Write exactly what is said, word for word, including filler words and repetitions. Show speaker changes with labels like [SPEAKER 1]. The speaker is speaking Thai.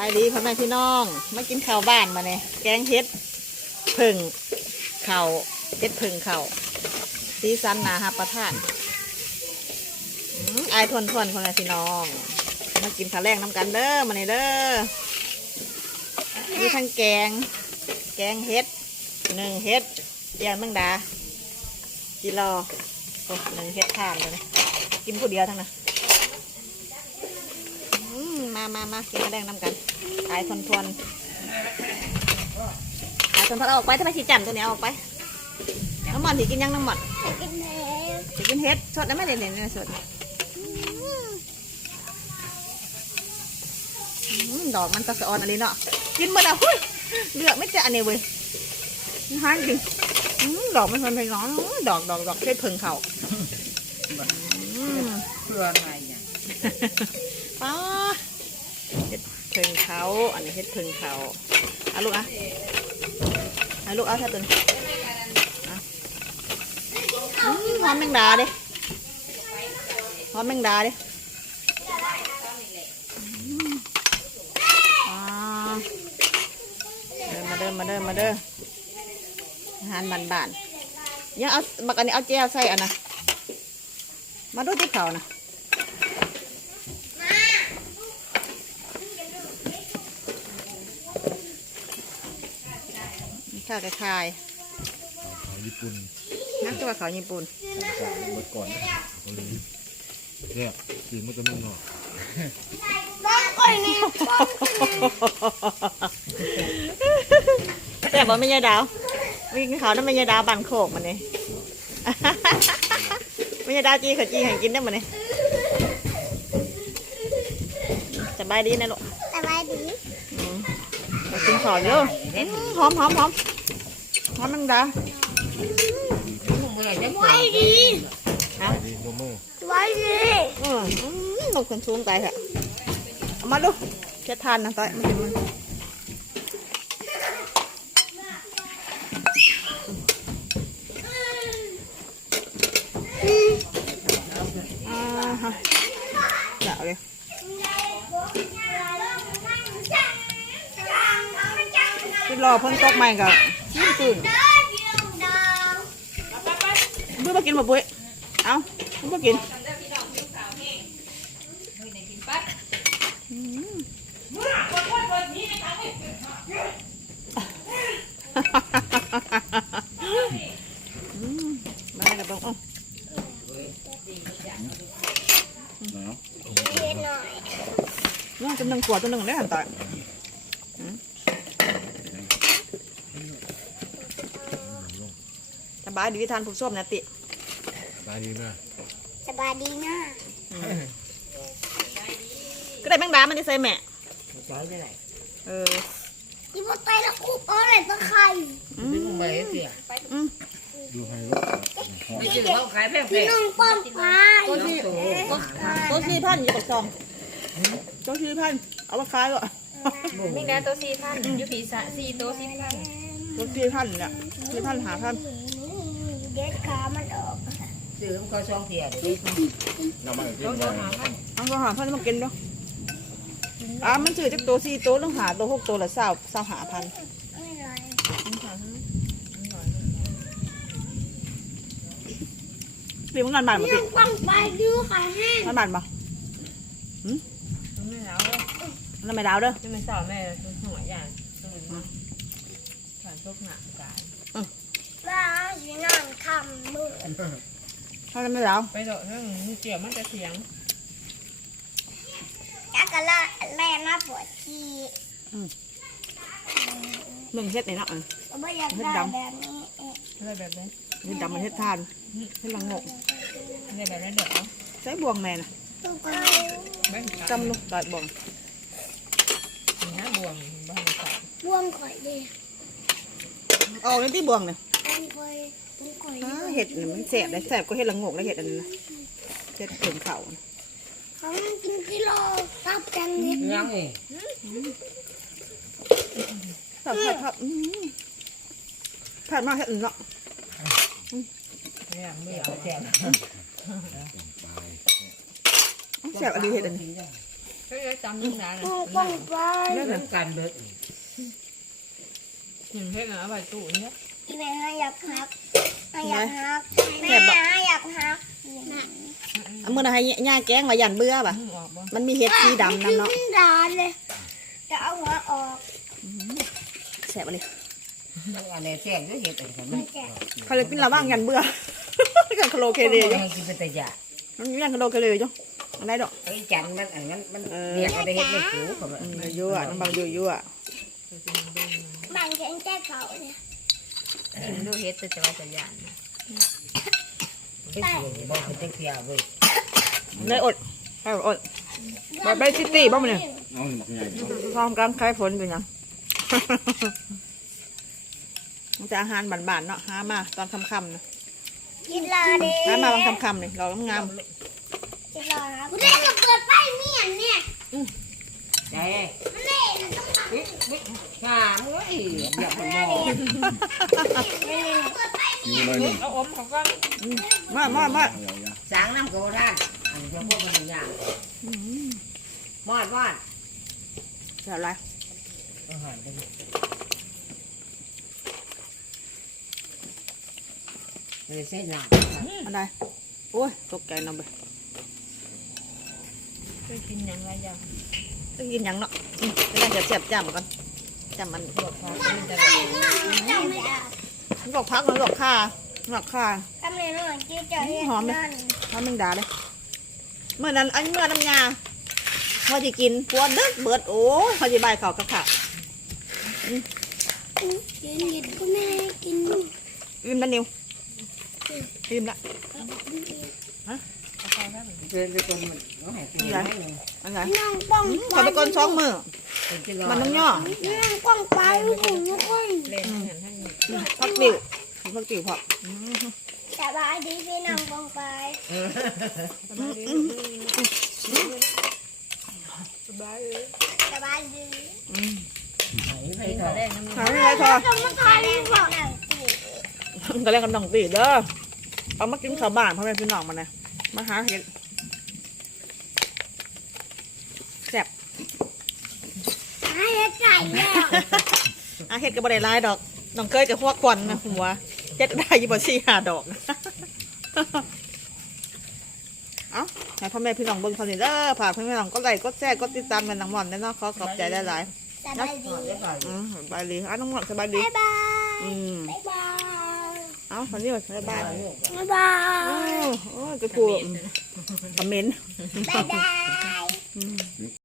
[SPEAKER 1] ายดีพ่อแม่พี่น้องมากินข้าวบ้านมาเนี่ยแกงเห็ดผึ่งเข่าเห็ดผึ่งเข่าสีสันนาฮะประทานไอายทวนทวนพ่อแม่พี่น้องมากินข้าวแรงน้ำกันเด้อมาเนี่ยเด้อมีทั้งแกงแกงเห็ดหนึ่งเห็ดเอียงแมงดาจิรอโอ้หนึ่งเห็ดทานเลยกินผู้เดียวทั้งนั้นมามามากินข้าวแรงน้ำกันไอายทวนทวนไอายทวนทวนเอาออกไปถ้าไม่ฉีดจำตัวนี้เอาออกไปน้ำมันถีกินยังน้ำมันถีกินเห็ดสดได้ไหมเด่นเด่นสดดอกมันตะสะออนอะไรเนาะกินหมดอ่ะเลือกไม่จะอันนี้เว้ยห้างจริงดอกมันมันเป็นน้องดอกดอกดอกเห็ดผึ่งเขา
[SPEAKER 2] เพื่ออะไรเนี่ย
[SPEAKER 1] ป้าเห็ดผึ่งเขาอันนี้เห็ดผึ่งเขาเอาลูกอ่ะเอาลูกเอาถ้าตื่นหอมแมงดาดิหอมแมงดาดิเดินมาเดินมาเดินมาเดินอาหารบ้านบ้านยังเอาบักอันนี้เอาแก้วใส่อันนะมาดูที่เขานะข้าวกระชาย
[SPEAKER 3] เขาญี่ปุ่น
[SPEAKER 1] นักตัวเขาญี่ปุ่น
[SPEAKER 3] จากเมื่อก่อนเกาหลีเนี่ยสีมันจะไม่หนอ
[SPEAKER 1] แต่บอกไม่ใช่ดาวไม่กินเขานั่นไม่ใช่ดาวบันโขกมันนี่ไม่ใช่ดาวจีเขาจีให้กินได้มันนี่สบายดีนะลูก
[SPEAKER 4] สบายดี
[SPEAKER 1] กินขอเยอะหอมหอมหอมหอมแมงดา
[SPEAKER 4] สบายดี
[SPEAKER 1] ฮะ
[SPEAKER 4] สบายดี
[SPEAKER 1] อืมนกคนสูงใจค่ะเอามาดูแค่ทานนะต่อยมันจะมันเดี๋ยวเลยที่รอพ้นตกใหม่กับชิ้นตื่นบุ้ยมากินมาบุ้ยเอาบุ้ยมากินมากับตรงอ๋อน้องจำหนึ่งขวดตัวหนึ่งได้หันต่อยสบายดีทานผู้ชมนะติ
[SPEAKER 3] สบายดีนะ
[SPEAKER 4] สบายดีนะ
[SPEAKER 1] ก็ได้แมงดามันได้ใส่แม่
[SPEAKER 2] ใส่ได้ไหน
[SPEAKER 1] เออ
[SPEAKER 4] ยี่ห้อไตละคุปอะไรตะไคร้
[SPEAKER 2] ดึงไปเสีย
[SPEAKER 3] ดูให้ลูก
[SPEAKER 2] ไม่จืดเขาขายแพงๆ
[SPEAKER 4] น้องป้องปลา
[SPEAKER 1] ตัวที่ตัวที่พันอยู่กับซองตัวที่พันเอามาขายก่อน
[SPEAKER 5] มีแต่ตัวสี่พันยูพีสสี่ตัวสี่พัน
[SPEAKER 1] ตัวที่พันเนี่ยที่พันหาพัน
[SPEAKER 4] เด็ดขามันออก
[SPEAKER 2] ซื้อเขาช่องเสียเดี๋ยว
[SPEAKER 3] น้ำมันเยอะ
[SPEAKER 5] หาพัน
[SPEAKER 1] เอาก็หาพันมากินด้วยอ่ามันซื้อจากตัวสี่ตัวต้องหาตัวหกตัวละเศร้าเศร้าหาพันเรียกมันงานบ้านมาติ
[SPEAKER 4] น้องป้องปลาดูขาแห้ง
[SPEAKER 1] งานบ้านมาหืม
[SPEAKER 5] ไม่แล้ว
[SPEAKER 1] แล้วไม่ดาวเด้อ
[SPEAKER 5] ไม่สอนแม่หัวใหญ่สอนพวกหนักกาย
[SPEAKER 4] ปลาสีน้ำคำมือ
[SPEAKER 1] เขาไม่ดาว
[SPEAKER 5] ไปโดดเรื่องเกี่ยวมันจะเสียง
[SPEAKER 4] แล้วก็ละแล่มาปวดที
[SPEAKER 1] หนึ่งเฮ็ดไหนเนาะ
[SPEAKER 4] ไม่อยากได้แบบนี้
[SPEAKER 5] อะไรแบบนี้
[SPEAKER 1] เฮ็ดดำมันเฮ็ดทานเฮ็ดละงก
[SPEAKER 5] อะไรแบบนี้เดี๋ยว
[SPEAKER 1] ใช้บวงแม่น่ะจำลูกตัดบวง
[SPEAKER 5] มีห้าบวงบ้านใส่
[SPEAKER 4] บวงข่อยดี
[SPEAKER 1] ออกในที่บวงเนี่ยเห็ดเนี่ยมันแสบได้แสบก็เห็ดละงกแล้วเห็ดอันนี้นะเห็ดเข็มเข่า
[SPEAKER 4] เขากินกิโลตับจังเห็ด
[SPEAKER 2] ยังไง
[SPEAKER 1] ผัดผัดผัดผัดมากเห็ดเนาะ
[SPEAKER 5] เนี่ยไม่เอาแสบ
[SPEAKER 1] แสบอะไรเห็ดอันนี้
[SPEAKER 5] ก็จะจำนึงได้
[SPEAKER 4] กูป้องไป
[SPEAKER 2] เรื่องการเบิด
[SPEAKER 5] หนึ่งเฮ็ดนะใบตู้เนี้ย
[SPEAKER 4] แม่อยากฮักอยากฮักแม่อยากฮัก
[SPEAKER 1] เอามื่อนะให้ย่าแกงว่ายันเบื่อป่ะ
[SPEAKER 5] มึงออกบ่
[SPEAKER 1] มันมีเห็ดสีดำนำเนาะ
[SPEAKER 4] ด่าเลยจะเอาหัวออก
[SPEAKER 1] แสบเลย
[SPEAKER 2] อันนี้แจ้งด้วยเหตุอะไรกัน
[SPEAKER 1] เขาเลยกินละว่างยันเบื่อ กันคาโลเคเลอยู่
[SPEAKER 2] ให้กินเป็นตะยา
[SPEAKER 1] มันยันคาโลเคเลอยู่อะไรดอก
[SPEAKER 2] ไอ้จันมันอันนั้นมันเรียกอะไรเห็ดไม่ถูกเขาแบบ
[SPEAKER 1] อืมยั่วน้ำบางยั่วยั่ว
[SPEAKER 4] บางแกงแก้เขาเนี่ย
[SPEAKER 5] กินดูเฮ็ดแต่จะว่าจะยาน
[SPEAKER 2] เห็ดถูกบอกเป็นเสียเว้ย
[SPEAKER 1] เลยอดใครอดไปไปซิตี้บ้างมั้ยเนี่ย
[SPEAKER 3] เอาหมักใหญ่
[SPEAKER 1] พร้อมกันใครฝนเป็นยัง มันจะอาหารบ้านๆเนาะหามาตอนค่ำๆนะ
[SPEAKER 4] กินลาดิ
[SPEAKER 1] หามาบางค่ำๆเลยเรางาม
[SPEAKER 4] กินลากูได้มาเปิดไฟเมียนเนี่ย
[SPEAKER 2] ใช่
[SPEAKER 4] มันเล่นต้องมา
[SPEAKER 2] บิ๊กบิ๊กข้าเว้ยอยากมันมอง
[SPEAKER 4] เปิดไฟ
[SPEAKER 3] มีอะไรหนึ่ง
[SPEAKER 5] เอาอมเขาก็
[SPEAKER 1] มามามา
[SPEAKER 2] สางน้ำโกท่านอันนี้พวกมันอย่างมอดมอด
[SPEAKER 1] เดี๋ยวอะไร
[SPEAKER 2] อาหารเป็นเลยเส้นหลัง
[SPEAKER 1] อะไรโอ้ยตกใจน้องไป
[SPEAKER 5] เคยกินอย่างไรอย่าง
[SPEAKER 1] จะกินหยังเนาะอืมจะได้จะเสียบจ้ำกันจ้ำมัน
[SPEAKER 5] พวกเขาเป็นแต่
[SPEAKER 4] จำไม่ได้
[SPEAKER 1] มันบอกพักมันบอกข่าหมักข่า
[SPEAKER 4] ทำเลยหน่อยกินจะเรียกนั่น
[SPEAKER 1] น้ำมึงด่าเลยเมื่อนั้นอันเมื่อน้ำยาพอจะกินปวดเด็กเบิดโอ้พอจะใบายเขากับข่า
[SPEAKER 4] กินเห็ดก็ไม่ได้กิน
[SPEAKER 1] อิ่มแล้วนิวอิ่มละ
[SPEAKER 2] เดินไปคนมันน้องแหกกินได้เลย
[SPEAKER 1] อันไหน
[SPEAKER 4] นั่งป้อง
[SPEAKER 1] ขอไปก้นสองมือ
[SPEAKER 2] เป็นกิโล
[SPEAKER 1] มันต้องย่อ
[SPEAKER 4] นั่งป้องไปลูกทุกคน
[SPEAKER 5] เล่นเห็นทั้งนี้
[SPEAKER 1] พักติวพักติวพอ
[SPEAKER 4] สบายดีพี่นั่งป้องไป
[SPEAKER 5] สบายดีสบายเลย
[SPEAKER 4] สบายดี
[SPEAKER 2] ไป
[SPEAKER 5] กิน
[SPEAKER 2] เถ
[SPEAKER 5] ตอ
[SPEAKER 2] อะ
[SPEAKER 5] นแรกน้ำมัน
[SPEAKER 1] หาไม่ได้พอ
[SPEAKER 4] ทำมาทานลูกหน่อยสิ
[SPEAKER 1] ก็เล่นกันดองตีเด้อเอามากินข้าวบ้านพ่อแม่พี่น้องมาเนี่ยมาหาเห็ดแซ่บ
[SPEAKER 4] ให้ไก่แล้ว
[SPEAKER 1] อาเห็ดกับบะไดลายดอกน้องเคยกับพวกควันนะหัวเห็ดได้ยี่บสี่ห้าดอก เอ้าให้พ่อแม่พี่น้องเบิ่งเท่านี้เด้อฝากพ่อแม่พี่น้องก็ไลค์ก็แชร์ก็ติดตามเป็นน้องหม่อนแน่นอนขอขอบใจหลาย
[SPEAKER 4] สบายดี
[SPEAKER 1] ๆอืมสบายดีอ่ะน้องหม่อนสบายดี
[SPEAKER 4] บ๊ายบาย
[SPEAKER 1] อืม
[SPEAKER 4] บ๊ายบาย
[SPEAKER 1] เอ้าวันนี้สบาย
[SPEAKER 4] บ๊ายบา
[SPEAKER 1] อ้า
[SPEAKER 4] ยว
[SPEAKER 1] โอ้ยกระปูคอมเมนต์
[SPEAKER 4] บ๊ายบาย